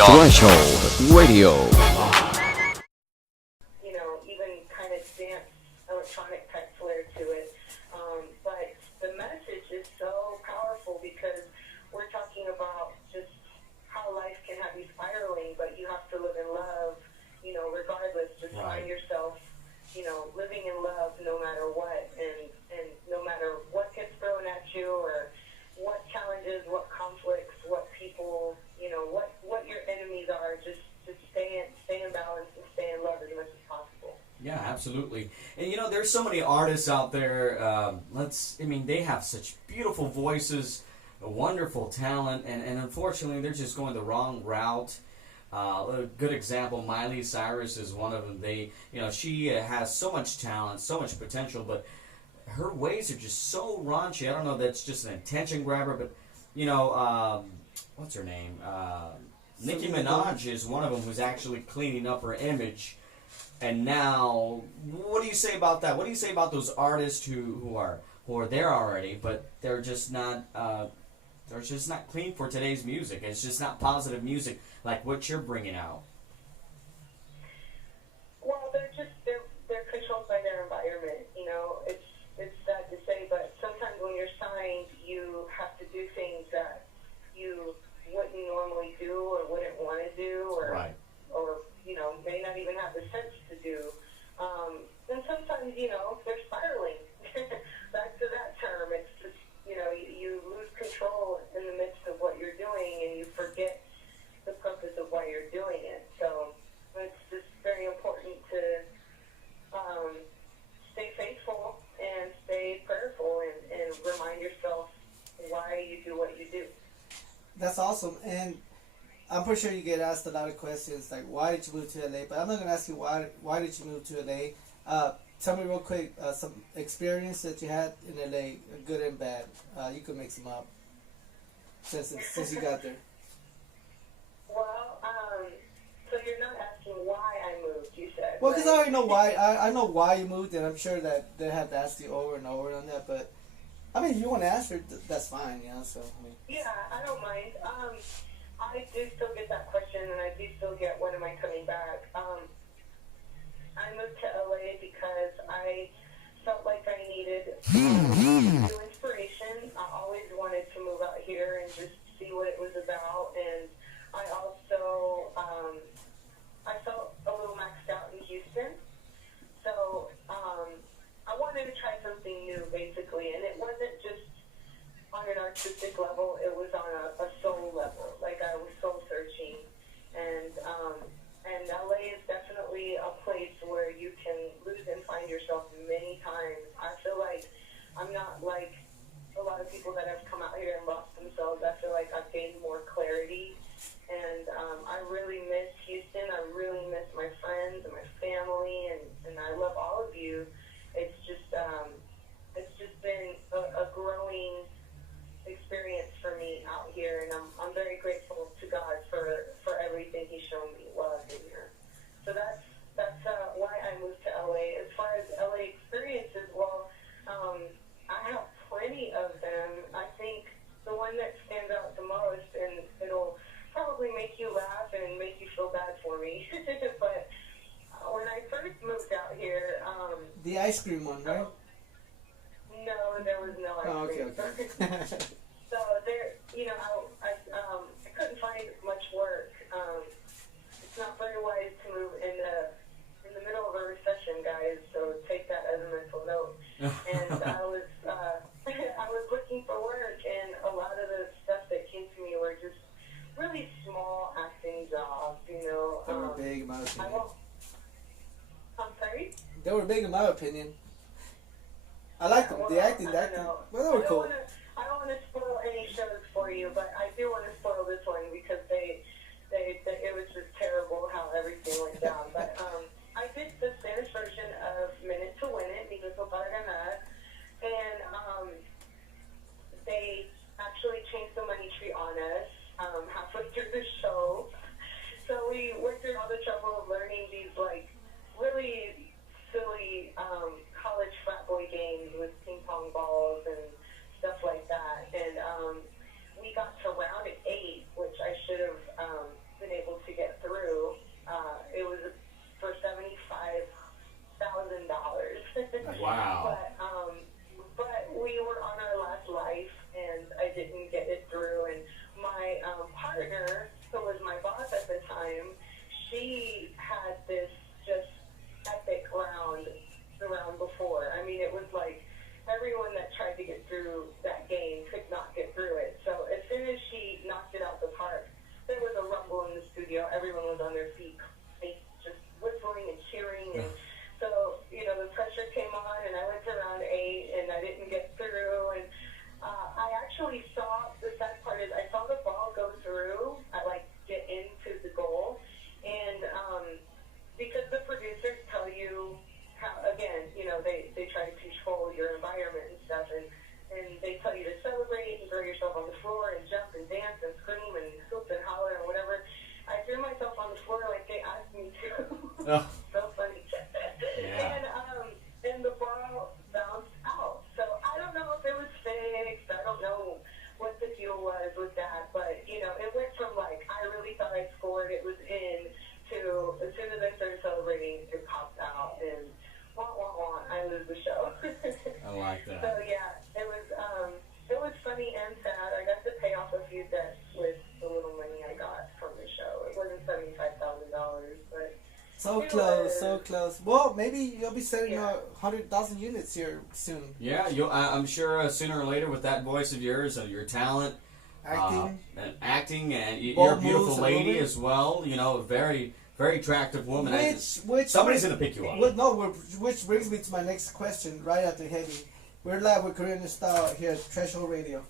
Threshold Radio. Even kind of dance electronic type flair to it. But the message is so powerful because we're talking about just how life can have you spiraling, but you have to live in love, regardless. Just find yourself, living in love no matter what, and no matter what gets thrown at you or what challenges, what conflicts, what people, what your enemies are, just stay in balance and stay in love as much as possible. Yeah, absolutely. And there's so many artists out there. They have such beautiful voices, a wonderful talent, and unfortunately, they're just going the wrong route. A good example, Miley Cyrus is one of them. She has so much talent, so much potential, but her ways are just so raunchy. I don't know if that's just an attention grabber, but what's her name? Nicki Minaj is one of them who's actually cleaning up her image. And now, what do you say about that? What do you say about those artists who are there already, but they're just not clean for today's music? It's just not positive music like what you're bringing out. Well, they're controlled by their environment. It's sad to say, but sometimes when you're signed, you have to do things that you wouldn't normally do or wouldn't want to do, or may not even have the sense to do. And sometimes, they're spiraling. Back to that term, it's just, you lose control in the midst of what you're doing and you forget the purpose of why you're doing it. So it's just very important to stay faithful and stay prayerful and remind yourself why you do what you do. That's awesome. And I'm pretty sure you get asked a lot of questions like, why did you move to LA? But I'm not going to ask you why did you move to LA. Tell me real quick some experience that you had in LA, good and bad. You could mix them up since you got there. Well, so you're not asking why I moved, you said. Well, because I already know why. I know why you moved, and I'm sure that they have to ask you over and over on that. But if you want to answer, that's fine. So yeah, I don't mind. I do still get that question, and I do still get, when am I coming back? I moved to LA because I felt like I needed new inspiration. I always wanted to move out here and just see what it was about, and I also I felt a little maxed out in Houston, so I wanted to try something new, basically, and it wasn't just on an artistic level, it was on a soul level. Like, I was soul searching, and LA is definitely a place where you can lose and find yourself many times. I feel like I'm not like a lot of people that have come out here and lost themselves. I feel like I've gained more clarity, and I really miss Houston. I really miss my friends and my family, and I love all of you. It's just been a growing experience for me out here, and I'm very grateful to God for everything He's shown me while I've been here. So that's why I moved to LA. As far as LA experiences, well, I have plenty of them. I think the one that stands out the most, and it'll probably make you laugh and make you feel bad for me, but when I first moved out here, the ice cream one, right? No, there was no ice cream. Okay. So there, I couldn't find much work. It's not very wise to move in the middle of a recession, guys. So take that as a mental note. And I was looking for work, and a lot of the stuff that came to me were just really small acting jobs. They were big in my opinion. I'm sorry? They were big in my opinion. I liked them. The acting. Well, they were cool. I don't want to spoil any shows for you, but I do want to spoil this one because it was just terrible how everything went down. But I did the Spanish version of Minute to Win It, Minuto para Ganar, and they actually changed the money tree on us halfway through the show. So we went through all the trouble of learning these really silly college frat boy games with ping pong balls and stuff like that. And we got to round 8, which I should have my boss at the time, she had this just epic round the round before. I mean, it was like everyone that tried to get through that game could not get through it. So as soon as she knocked it out the park, there was a rumble in the studio. Everyone was on their feet, just whistling and cheering. And so, the pressure came on, and I went to round 8, and I didn't get through. And I actually saw, the sad part is I saw the ball go through, get into the goal. And because the producers tell you how, again, they try to control your environment and stuff, and they tell you to celebrate and throw yourself on the floor and jump and dance and scream and hoop and holler and whatever. I threw myself on the floor like they asked me to. Oh. So funny. Yeah. And the ball bounced out. So I don't know if it was fixed. I don't know what the deal was with that. But, it went from I really thought I scored, it was in, to as soon as I started celebrating, it popped out. And wah, wah, wah, I lose the show. I like that. So, yeah, it was funny and sad. I got to pay off a few debts with the little money I got from the show. It wasn't $75,000, but... So close. Well, maybe you'll be selling 100,000 units here soon. Yeah, I'm sure sooner or later with that voice of yours, your talent, acting, and you're a beautiful lady as well. A very, very attractive woman. Somebody's gonna pick you up. Which brings me to my next question. Right after Heavy, we're live with Karina Nistal here at Threshold Radio.